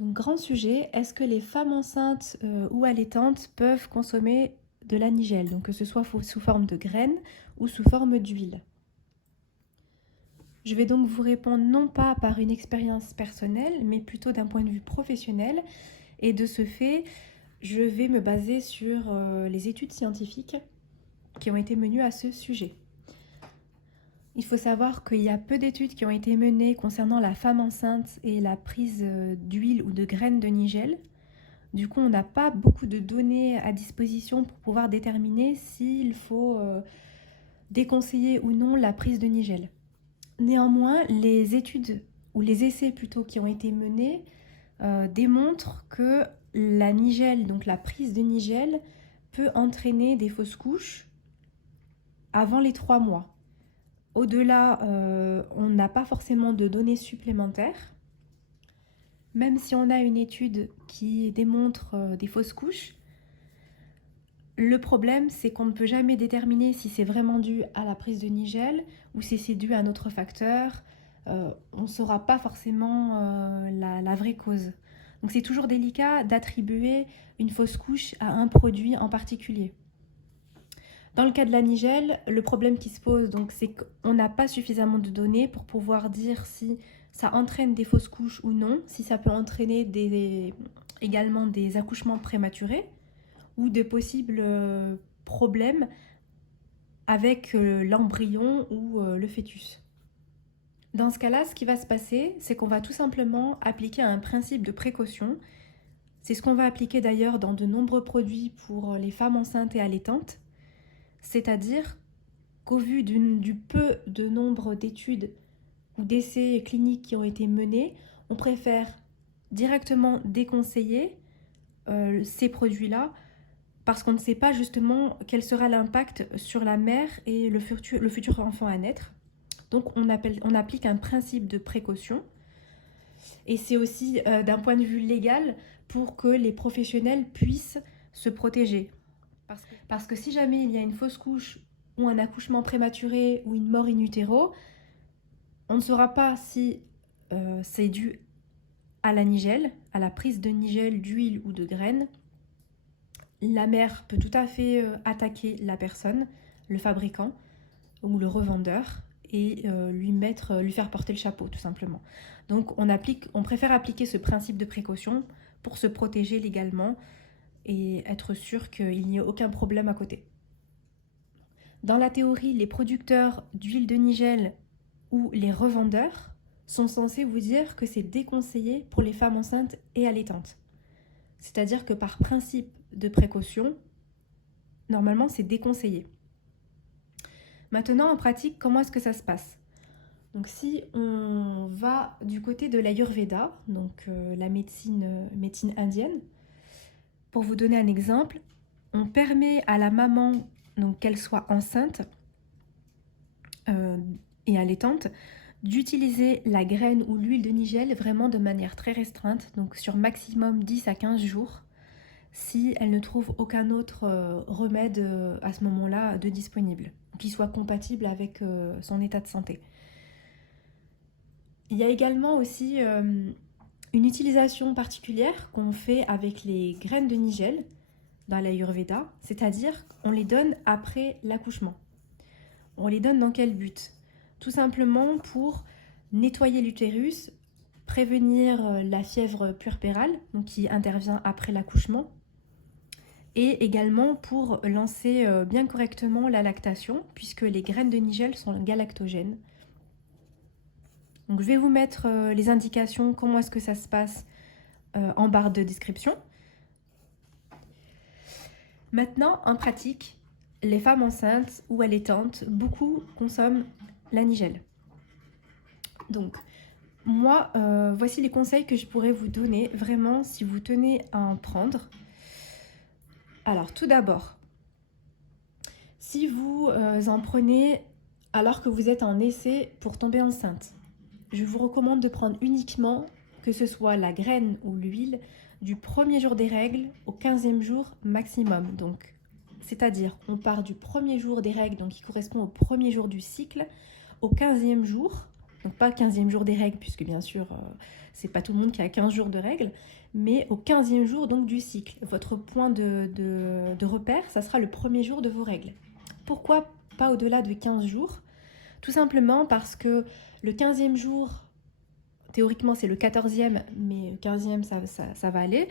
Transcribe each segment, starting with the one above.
Donc, grand sujet, est-ce que les femmes enceintes ou allaitantes peuvent consommer de la nigelle, donc que ce soit sous forme de graines ou sous forme d'huile? Je vais donc vous répondre non pas par une expérience personnelle, mais plutôt d'un point de vue professionnel. Et de ce fait, je vais me baser sur les études scientifiques qui ont été menées à ce sujet. Il faut savoir qu'il y a peu d'études qui ont été menées concernant la femme enceinte et la prise d'huile ou de graines de nigelle. Du coup, on n'a pas beaucoup de données à disposition pour pouvoir déterminer s'il faut déconseiller ou non la prise de nigelle. Néanmoins, les études, ou les essais plutôt, qui ont été menés démontrent que la nigelle, donc la prise de nigelle, peut entraîner des fausses couches avant les 3 mois. Au-delà, on n'a pas forcément de données supplémentaires. Même si on a une étude qui démontre des fausses couches, le problème, c'est qu'on ne peut jamais déterminer si c'est vraiment dû à la prise de nigelle ou si c'est dû à un autre facteur. On ne saura pas forcément la vraie cause. Donc c'est toujours délicat d'attribuer une fausse couche à un produit en particulier. Dans le cas de la nigelle, le problème qui se pose, donc, c'est qu'on n'a pas suffisamment de données pour pouvoir dire si ça entraîne des fausses couches ou non, si ça peut entraîner également des accouchements prématurés ou de possibles problèmes avec l'embryon ou le fœtus. Dans ce cas-là, ce qui va se passer, c'est qu'on va tout simplement appliquer un principe de précaution. C'est ce qu'on va appliquer d'ailleurs dans de nombreux produits pour les femmes enceintes et allaitantes. C'est-à-dire qu'au vu du peu de nombre d'études ou d'essais cliniques qui ont été menés, on préfère directement déconseiller ces produits-là parce qu'on ne sait pas justement quel sera l'impact sur la mère et le futur enfant à naître. Donc on applique un principe de précaution. Et c'est aussi d'un point de vue légal pour que les professionnels puissent se protéger. Parce que si jamais il y a une fausse couche ou un accouchement prématuré ou une mort in utero, on ne saura pas si c'est dû à la nigelle, à la prise de nigelle, d'huile ou de graines. La mère peut tout à fait attaquer la personne, le fabricant ou le revendeur, et lui faire porter le chapeau, tout simplement. Donc on préfère appliquer ce principe de précaution pour se protéger légalement et être sûr qu'il n'y ait aucun problème à côté. Dans la théorie, les producteurs d'huile de nigelle ou les revendeurs sont censés vous dire que c'est déconseillé pour les femmes enceintes et allaitantes. C'est-à-dire que par principe de précaution, normalement c'est déconseillé. Maintenant, en pratique, comment est-ce que ça se passe? Donc si on va du côté de l'Ayurveda, donc la médecine indienne, pour vous donner un exemple, on permet à la maman, donc qu'elle soit enceinte et allaitante, d'utiliser la graine ou l'huile de nigelle vraiment de manière très restreinte, donc sur maximum 10 à 15 jours, si elle ne trouve aucun autre remède à ce moment-là de disponible, qui soit compatible avec son état de santé. Il y a également aussi une utilisation particulière qu'on fait avec les graines de nigelle dans l'Ayurveda, c'est-à-dire on les donne après l'accouchement. On les donne dans quel but? Tout simplement pour nettoyer l'utérus, prévenir la fièvre puerpérale, donc qui intervient après l'accouchement, et également pour lancer bien correctement la lactation, puisque les graines de nigelle sont galactogènes. Donc je vais vous mettre les indications, comment est-ce que ça se passe en barre de description. Maintenant, en pratique, les femmes enceintes ou allaitantes, beaucoup consomment la nigelle. Donc, moi, voici les conseils que je pourrais vous donner, vraiment, si vous tenez à en prendre. Alors, tout d'abord, si vous en prenez alors que vous êtes en essai pour tomber enceinte, je vous recommande de prendre uniquement, que ce soit la graine ou l'huile, du premier jour des règles au 15e jour maximum. Donc, c'est-à-dire, on part du premier jour des règles, donc qui correspond au premier jour du cycle, au 15e jour, Donc pas 15e jour des règles, puisque bien sûr, c'est pas tout le monde qui a 15 jours de règles, mais au 15e jour donc du cycle. Votre point de repère, ça sera le premier jour de vos règles. Pourquoi pas au-delà de 15 jours? Tout simplement parce que le 15e jour, théoriquement c'est le 14e, mais 15e ça va aller,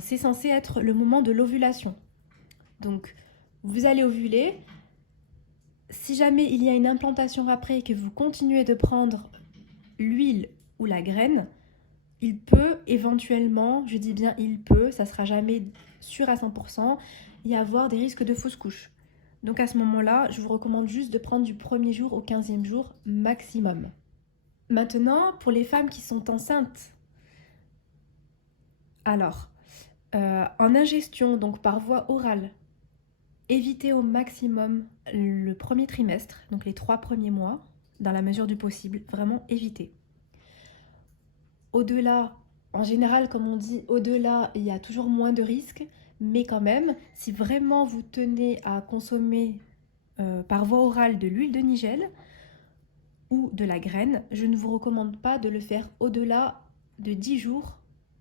c'est censé être le moment de l'ovulation. Donc vous allez ovuler. Si jamais il y a une implantation après et que vous continuez de prendre l'huile ou la graine, il peut éventuellement, je dis bien il peut, ça sera jamais sûr à 100%, y avoir des risques de fausse couche. Donc à ce moment-là, je vous recommande juste de prendre du premier jour au 15e jour maximum. Maintenant, pour les femmes qui sont enceintes, alors, en ingestion, donc par voie orale, évitez au maximum le premier trimestre, donc les 3 premiers mois, dans la mesure du possible, vraiment évitez. Au-delà, en général, comme on dit, au-delà, il y a toujours moins de risques, mais quand même, si vraiment vous tenez à consommer par voie orale de l'huile de nigel ou de la graine, je ne vous recommande pas de le faire au-delà de 10 jours,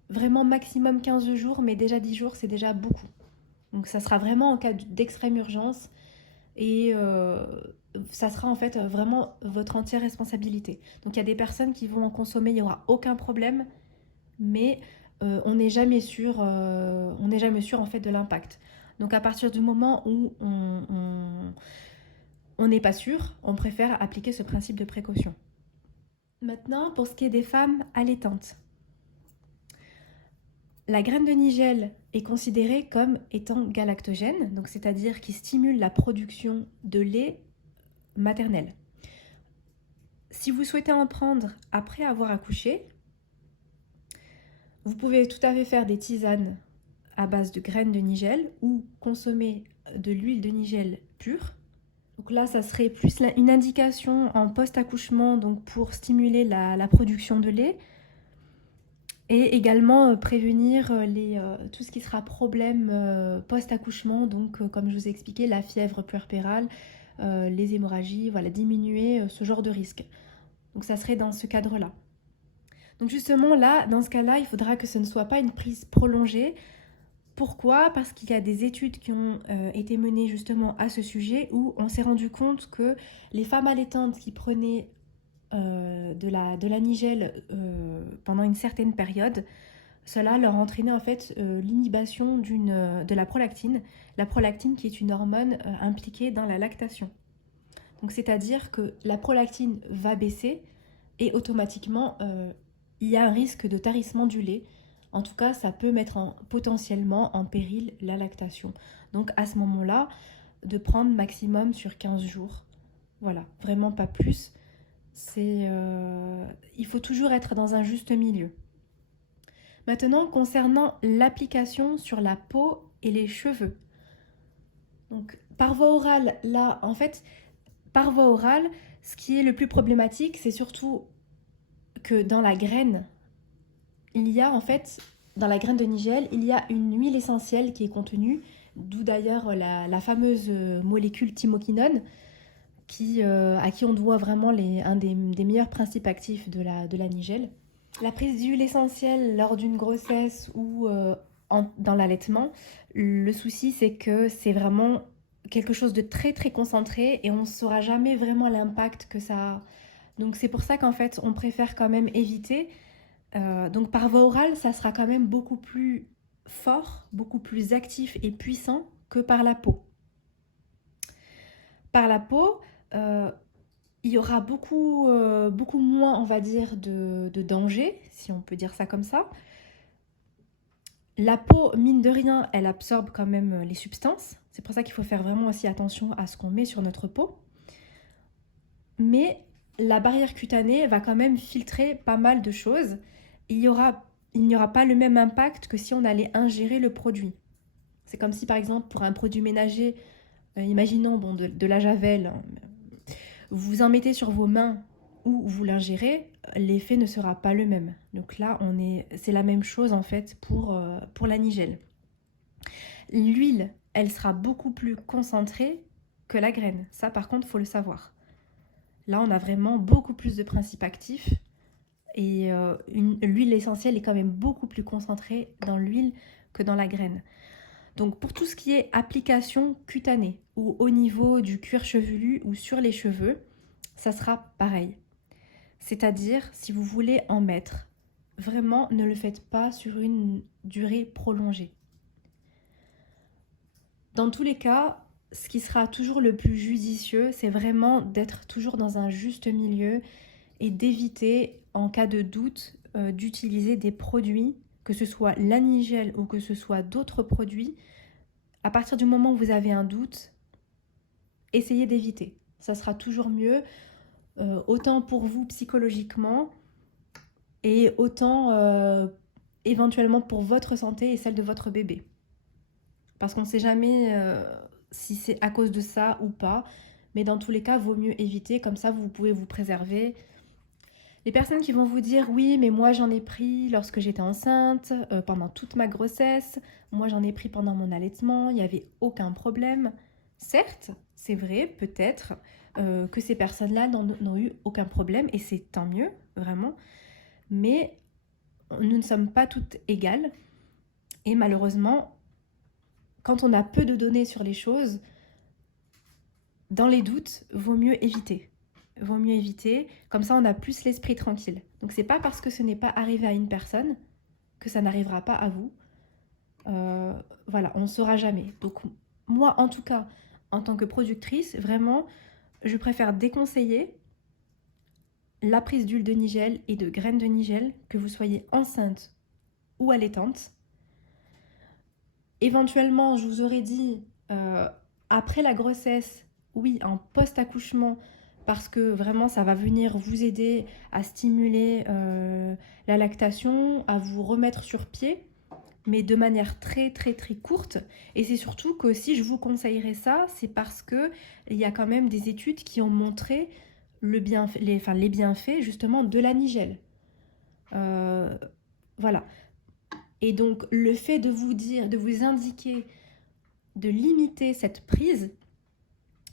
vraiment maximum 15 jours, mais déjà 10 jours, c'est déjà beaucoup. Donc ça sera vraiment en cas d'extrême urgence et ça sera en fait vraiment votre entière responsabilité. Donc il y a des personnes qui vont en consommer, il n'y aura aucun problème, mais on n'est jamais sûr, en fait de l'impact. Donc à partir du moment où on n'est pas sûr, on préfère appliquer ce principe de précaution. Maintenant, pour ce qui est des femmes allaitantes. La graine de nigel est considérée comme étant galactogène, donc c'est-à-dire qui stimule la production de lait maternel. Si vous souhaitez en prendre après avoir accouché, vous pouvez tout à fait faire des tisanes à base de graines de nigel ou consommer de l'huile de nigel pure. Donc là, ça serait plus une indication en post-accouchement, donc pour stimuler la production de lait. Et également prévenir tout ce qui sera problème post-accouchement, donc comme je vous ai expliqué, la fièvre puerpérale, les hémorragies, voilà, diminuer ce genre de risque. Donc ça serait dans ce cadre-là. Donc justement là, dans ce cas-là, il faudra que ce ne soit pas une prise prolongée. Pourquoi? Parce qu'il y a des études qui ont été menées justement à ce sujet où on s'est rendu compte que les femmes allaitantes qui prenaient de la nigel pendant une certaine période, cela leur entraînait en fait l'inhibition de la prolactine qui est une hormone impliquée dans la lactation. Donc c'est-à-dire que la prolactine va baisser et automatiquement il y a un risque de tarissement du lait. En tout cas, ça peut mettre potentiellement en péril la lactation. Donc à ce moment-là, de prendre maximum sur 15 jours. Voilà, vraiment pas plus. Il faut toujours être dans un juste milieu. Maintenant, concernant l'application sur la peau et les cheveux. Donc, par voie orale, là, en fait, par voie orale, ce qui est le plus problématique, c'est surtout que dans la graine, dans la graine de nigel, il y a une huile essentielle qui est contenue, d'où d'ailleurs la fameuse molécule thymoquinone, à qui on doit vraiment un des meilleurs principes actifs de la nigel. La prise d'huile essentielle lors d'une grossesse ou dans l'allaitement, le souci c'est que c'est vraiment quelque chose de très très concentré et on ne saura jamais vraiment l'impact que ça a. Donc c'est pour ça qu'en fait on préfère quand même éviter. Donc par voie orale, ça sera quand même beaucoup plus fort, beaucoup plus actif et puissant que par la peau. Par la peau, il y aura beaucoup moins, on va dire, de danger, si on peut dire ça comme ça. La peau, mine de rien, elle absorbe quand même les substances. C'est pour ça qu'il faut faire vraiment aussi attention à ce qu'on met sur notre peau. Mais la barrière cutanée va quand même filtrer pas mal de choses. Il n'y aura pas le même impact que si on allait ingérer le produit. C'est comme si, par exemple, pour un produit ménager, imaginons de la javel, vous en mettez sur vos mains ou vous l'ingérez, l'effet ne sera pas le même. Donc là, c'est la même chose en fait pour la nigel. L'huile, elle sera beaucoup plus concentrée que la graine. Ça, par contre, il faut le savoir. Là, on a vraiment beaucoup plus de principes actifs et l'huile essentielle est quand même beaucoup plus concentrée dans l'huile que dans la graine. Donc pour tout ce qui est application cutanée ou au niveau du cuir chevelu ou sur les cheveux, ça sera pareil. C'est-à-dire, si vous voulez en mettre, vraiment ne le faites pas sur une durée prolongée. Dans tous les cas, ce qui sera toujours le plus judicieux, c'est vraiment d'être toujours dans un juste milieu et d'éviter, en cas de doute, d'utiliser des produits, que ce soit la nigelle ou que ce soit d'autres produits. À partir du moment où vous avez un doute, essayez d'éviter. Ça sera toujours mieux, autant pour vous psychologiquement et autant éventuellement pour votre santé et celle de votre bébé. Parce qu'on ne sait jamais si c'est à cause de ça ou pas, mais dans tous les cas, vaut mieux éviter, comme ça vous pouvez vous préserver. Les personnes qui vont vous dire oui, mais moi j'en ai pris lorsque j'étais enceinte, pendant toute ma grossesse, moi j'en ai pris pendant mon allaitement, il n'y avait aucun problème. Certes, c'est vrai, peut-être que ces personnes-là n'ont eu aucun problème et c'est tant mieux, vraiment. Mais nous ne sommes pas toutes égales et malheureusement, quand on a peu de données sur les choses, dans les doutes, vaut mieux éviter. Vaut mieux éviter, comme ça on a plus l'esprit tranquille. Donc c'est pas parce que ce n'est pas arrivé à une personne que ça n'arrivera pas à vous. Voilà, on ne saura jamais. Donc moi en tout cas, en tant que productrice, vraiment, je préfère déconseiller la prise d'huile de nigelle et de graines de nigelle, que vous soyez enceinte ou allaitante. Éventuellement, je vous aurais dit, après la grossesse, oui, en post-accouchement, parce que vraiment, ça va venir vous aider à stimuler la lactation, à vous remettre sur pied, mais de manière très, très, très courte. Et c'est surtout que si je vous conseillerais ça, c'est parce qu'il y a quand même des études qui ont montré les bienfaits, justement, de la nigelle. Voilà. Et donc, le fait de vous dire, de vous indiquer de limiter cette prise,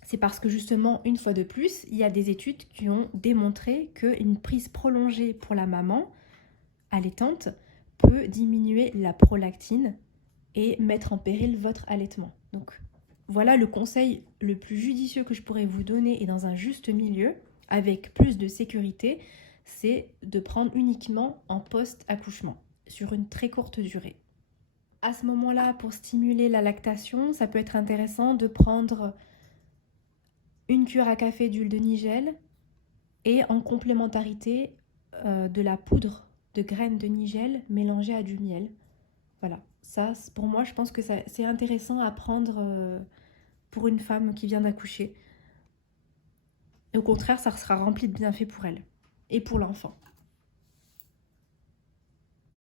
c'est parce que justement, une fois de plus, il y a des études qui ont démontré qu'une prise prolongée pour la maman allaitante peut diminuer la prolactine et mettre en péril votre allaitement. Donc voilà le conseil le plus judicieux que je pourrais vous donner et dans un juste milieu, avec plus de sécurité, c'est de prendre uniquement en post-accouchement, sur une très courte durée. À ce moment-là, pour stimuler la lactation, ça peut être intéressant de prendre une cuillère à café d'huile de nigelle et en complémentarité de la poudre de graines de nigelle mélangée à du miel. Voilà, ça pour moi je pense que c'est intéressant à prendre pour une femme qui vient d'accoucher. Et au contraire, ça sera rempli de bienfaits pour elle et pour l'enfant.